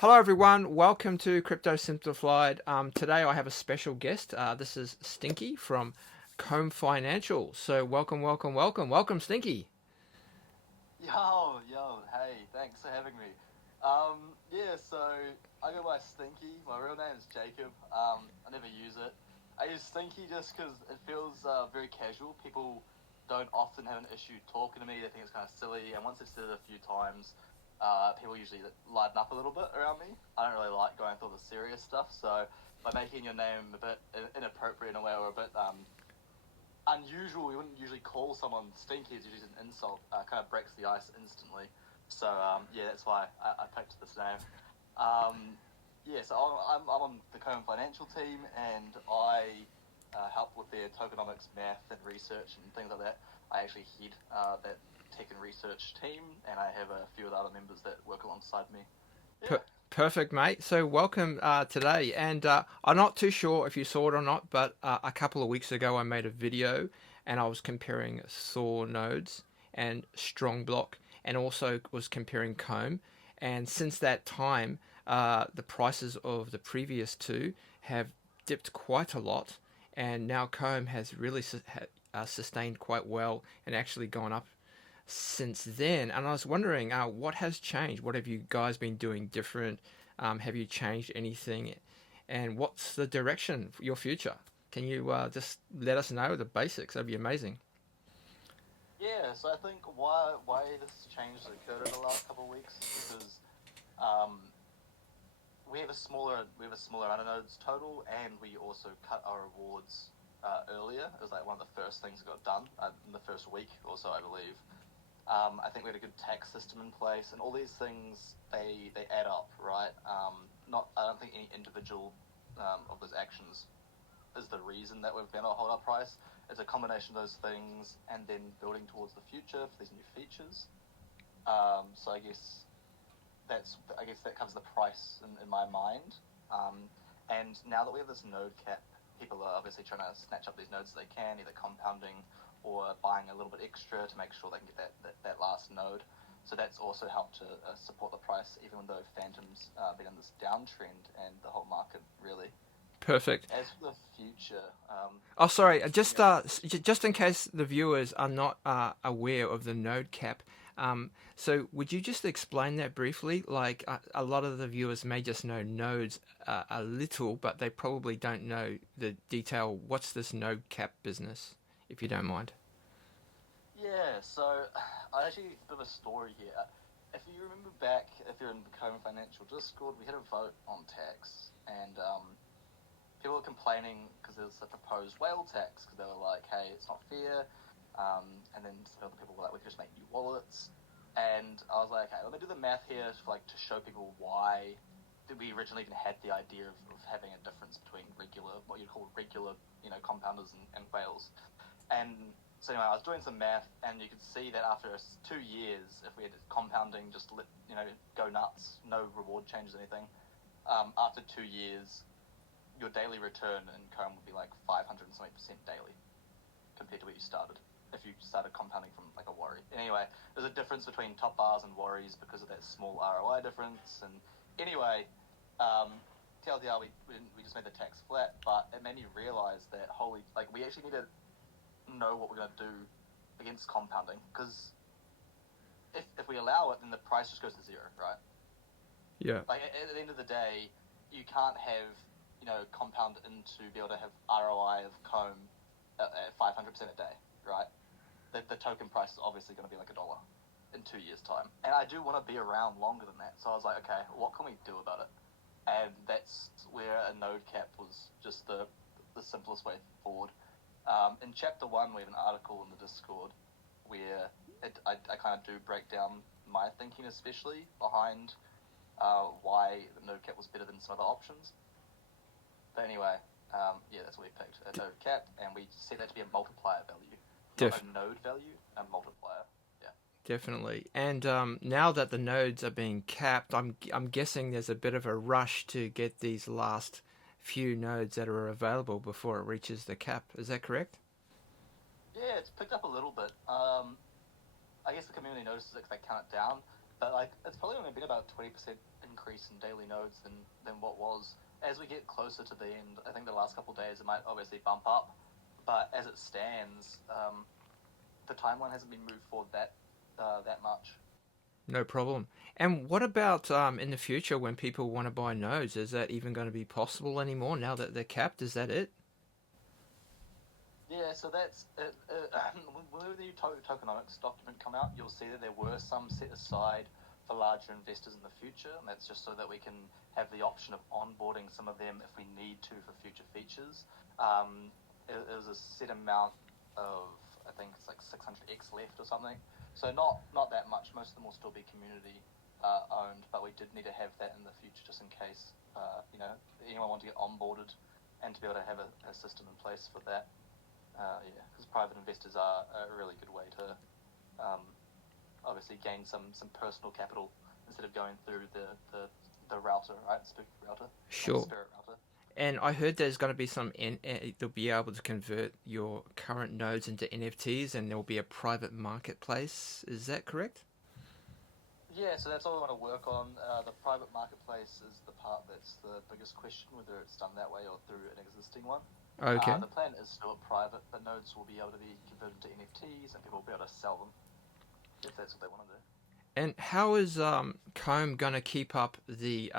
Hello everyone, welcome to Crypto Simplified. Today I have a special guest. This is Stinky from zCOMB Financial. So welcome Stinky. Yo, hey, thanks for having me. So I go by Stinky. My real name is Jacob. I never use it. I use Stinky just because it feels very casual. People don't often have an issue talking to me. They think it's kind of silly. And once they've said it a few times, people usually lighten up a little bit around me. I don't really like going through the serious stuff. So by making your name a bit inappropriate in a way or a bit unusual, we wouldn't usually call someone Stinky. It's usually an insult. Kind of breaks the ice instantly. So that's why I picked this name. So I'm on the zCOMB Financial team, and I help with their tokenomics, math, and research and things like that. I actually head that tech and research team, and I have a few of the other members that work alongside me. Yeah. Perfect, mate. So welcome today. And I'm not too sure if you saw it or not, but a couple of weeks ago I made a video and I was comparing Thor nodes and Strong Block, and also was comparing zCOMB. And since that time, the prices of the previous two have dipped quite a lot, and now zCOMB has really sustained quite well and actually gone up since then. And I was wondering, what has changed? What have you guys been doing different? Have you changed anything? And what's the direction for your future? Can you just let us know the basics? That'd be amazing. So I think why this change has occurred in the last couple of weeks is because um, we have a smaller amount of nodes total, and we also cut our rewards earlier. It was like one of the first things that got done in the first week or so, I believe. I think we had a good tax system in place, and all these things they add up, right? I don't think any individual of those actions is the reason that we've been able to hold our price. It's a combination of those things, and then building towards the future for these new features. So I guess that covers the price in my mind. And now that we have this node cap, people are obviously trying to snatch up these nodes that they can, either compounding or buying a little bit extra to make sure they can get that last node. So that's also helped to support the price, even though Phantom's been in this downtrend and the whole market really. Perfect. As for the future, Oh, sorry. Just in case the viewers are not aware of the node cap, so would you just explain that briefly? Like a lot of the viewers may just know nodes a little, but they probably don't know the detail. What's this node cap business, if you don't mind? so I actually a bit of a story here. If you remember back, if you're in the zCOMB Financial Discord, we had a vote on tax, and people were complaining because there was a proposed whale tax, because they were like, hey, it's not fair. And then some other people were like, we could just make new wallets. And I was like, okay, let me do the math here to show people why did we originally even had the idea of having a difference between what you'd call regular, compounders and whales. And so anyway, I was doing some math, and you could see that after 2 years, if we had compounding just go nuts, no reward changes, anything, after 2 years, your daily return in zCOMB would be like 500 and something% daily compared to where you started if you started compounding from like a worry. Anyway, there's a difference between top bars and worries because of that small ROI difference. And anyway, TLDR, we just made the tax flat, but it made me realize that we actually need to know what we're going to do against compounding, because if we allow it, then the price just goes to zero, right? Yeah. Like at the end of the day, you can't have compound into be able to have ROI of zCOMB at 500% a day, right? The token price is obviously going to be like $1 in 2 years' time, and I do want to be around longer than that. So I was like, okay, what can we do about it? And that's where a node cap was just the simplest way forward. In chapter 1, we have an article in the Discord where I kind of do break down my thinking, especially behind why the node cap was better than some other options. But anyway, that's what we picked, a node cap, and we set that to be a multiplier value. Not a node value, a multiplier. Yeah. Definitely. And now that the nodes are being capped, I'm guessing there's a bit of a rush to get these last few nodes that are available before it reaches the cap. Is that correct? Yeah, it's picked up a little bit. I guess the community notices it because they count it down. but like it's probably only been about a 20% increase in daily nodes than what was. As we get closer to the end, I think the last couple of days it might obviously bump up, but as it stands, the timeline hasn't been moved forward that much. No problem. And what about in the future when people want to buy nodes? Is that even going to be possible anymore now that they're capped? Is that it? Yeah, so that's it. When the new tokenomics document come out, you'll see that there were some set aside for larger investors in the future, and that's just so that we can have the option of onboarding some of them if we need to for future features. It was a set amount of, I think it's like 600x left or something. So not that much. Most of them will still be community owned, but we did need to have that in the future just in case anyone want to get onboarded and to be able to have a system in place for that. Because private investors are a really good way to obviously gain some personal capital instead of going through the router, right? Spooky router. Sure. Spirit router. And I heard there's going to be they'll be able to convert your current nodes into NFTs, and there will be a private marketplace. Is that correct? Yeah, so that's all we want to work on. The private marketplace is the part that's the biggest question, whether it's done that way or through an existing one. Okay. The plan is still private, but nodes will be able to be converted to NFTs, and people will be able to sell them if that's what they want to do. And how is zCOMB going to keep up the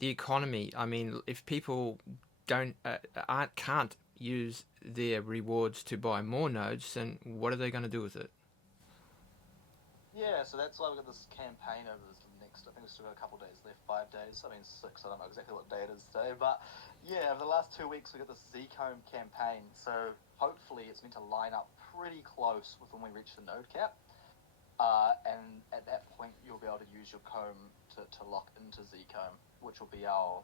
economy? I mean, if people can't use their rewards to buy more nodes, then what are they going to do with it? Yeah, so that's why we've got this campaign over this next, I think we've still got a couple of days left, 5 days, I mean 6, I don't know exactly what day it is today, but yeah, over the last 2 weeks we've got this zCOMB campaign, so hopefully it's meant to line up pretty close with when we reach the node cap, and at that point you'll be able to use your COMB to lock into zCOMB, which will be our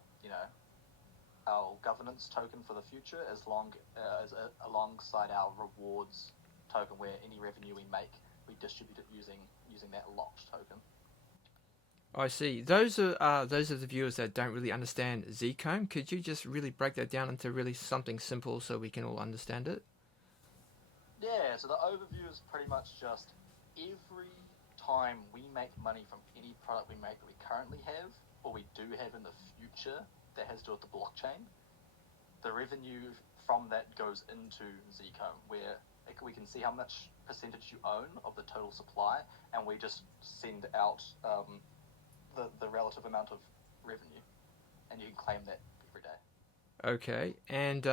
governance token for the future, alongside our rewards token, where any revenue we make, we distribute it using that locked token. I see. Those are the viewers that don't really understand zCOMB. Could you just really break that down into really something simple so we can all understand it? Yeah, so the overview is pretty much just every time we make money from any product we make that we currently have, or we do have in the future that has to do with the blockchain, the revenue from that goes into zCOMB, where we can see how much percentage you own of the total supply, and we just send out the relative amount of revenue, and you can claim that every day. Okay, and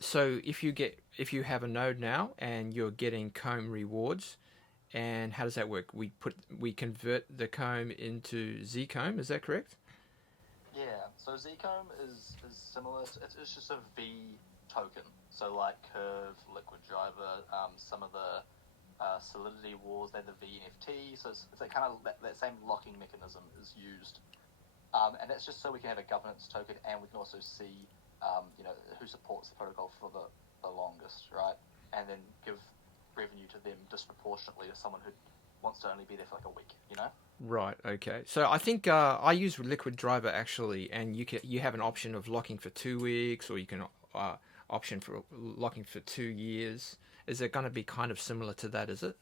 so if you have a node now and you're getting zCOMB rewards, and how does that work? We convert the zCOMB into zCOMB. Is that correct? Yeah. So zCOMB is similar. It's just a V token. So like Curve, Liquid Driver, some of the Solidity Wars, they're the VNFT. So it's that kind of that same locking mechanism is used, and that's just so we can have a governance token, and we can also see who supports the protocol for the longest, right? And then give revenue to them disproportionately to someone who wants to only be there for like a week, Right. Okay. So I think I use Liquid Driver actually, and you have an option of locking for 2 weeks, or you can option for locking for 2 years. Is it going to be kind of similar to that? Is it?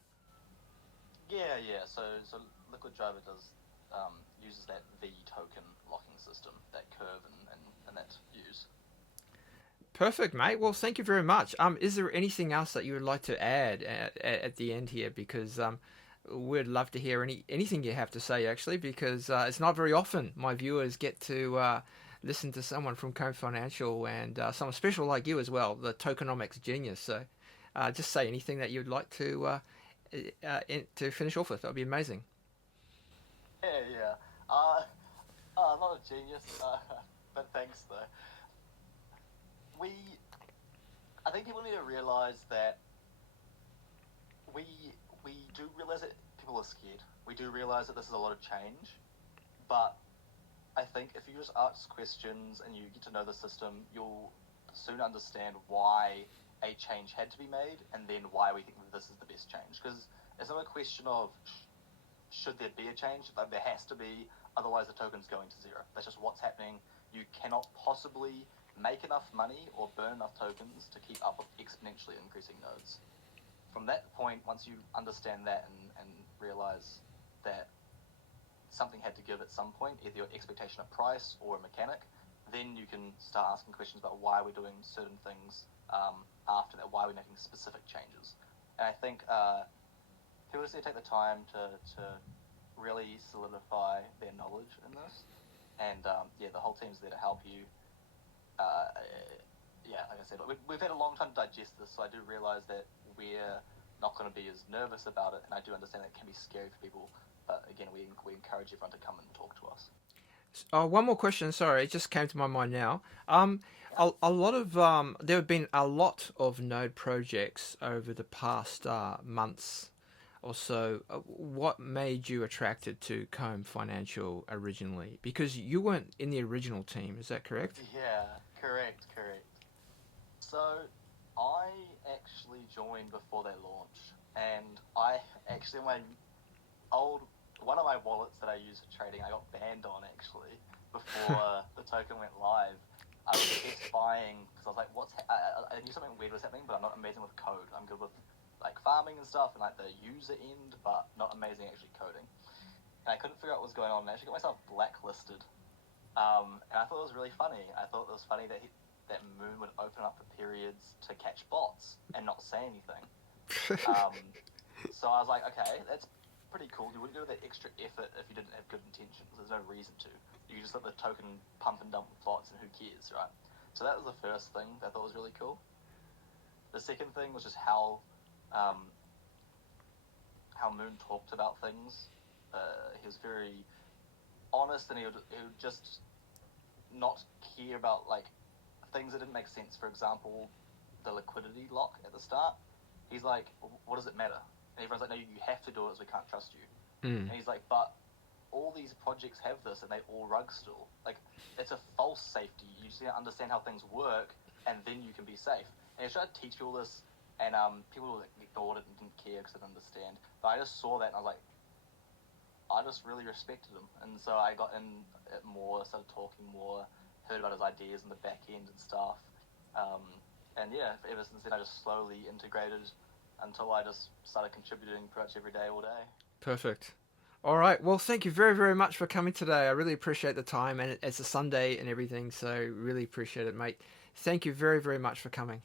Yeah. So Liquid Driver does uses that V token locking system, that Curve and that use. Perfect, mate. Well, thank you very much. Is there anything else that you would like to add at the end here? Because we'd love to hear anything you have to say, actually, because it's not very often my viewers get to listen to someone from zCOMB Financial and someone special like you as well, the tokenomics genius. So just say anything that you'd like to finish off with. That would be amazing. Yeah. I'm not a genius, but thanks though. I think people need to realize that we do realize that people are scared. We do realize that this is a lot of change, but I think if you just ask questions and you get to know the system, you'll soon understand why a change had to be made, and then why we think that this is the best change. Because it's not a question of should there be a change, like there has to be, otherwise the token's going to zero. That's just what's happening. You cannot possibly make enough money or burn enough tokens to keep up with exponentially increasing nodes. From that point, once you understand that and realize that something had to give at some point, either your expectation of price or a mechanic. Then you can start asking questions about why we're doing certain things after that, why we're making specific changes. And I think people just need to take the time to really solidify their knowledge in this. And the whole team's there to help you. Like I said, we've had a long time to digest this, so I do realize that we're not going to be as nervous about it, and I do understand that it can be scary for people. But again, we encourage everyone to come and talk to us. Oh, one more question. Sorry, it just came to my mind now. A lot of there have been a lot of node projects over the past months or so. What made you attracted to zCOMB Financial originally? Because you weren't in the original team, is that correct? Yeah, correct. So I actually joined before they launched, and I actually one of my wallets that I use for trading, I got banned on actually before the token went live. I was test buying because I was like, I knew something weird was happening, but I'm not amazing with code. I'm good with like farming and stuff and like the user end, but not amazing actually coding. And I couldn't figure out what was going on. And I actually got myself blacklisted. And I thought it was really funny. I thought it was funny that that Moon would open up for periods to catch bots and not say anything. So I was like, okay, that's pretty cool. You wouldn't do that extra effort if you didn't have good intentions. There's no reason to. You just let the token pump and dump with bots, and who cares, right? So that was the first thing that I thought was really cool. The second thing was just how Moon talked about things. He was very honest, and he would just not care about like things that didn't make sense. For example, the liquidity lock at the start. He's like, what does it matter? And everyone's like, no, you have to do it, so we can't trust you. And he's like, but all these projects have this, and they all rug still. Like, it's a false safety. You just need to understand how things work, and then you can be safe. And he was trying to teach people this, and people ignored it and didn't care because they didn't understand. But I just saw that, and I was like, I just really respected him. And so I got in it more, started talking more, heard about his ideas in the back end and stuff. And yeah, ever since then I just slowly integrated until I just started contributing pretty much every day, all day. Perfect. All right. Well, thank you very, very much for coming today. I really appreciate the time, and it's a Sunday and everything, so really appreciate it, mate. Thank you very, very much for coming.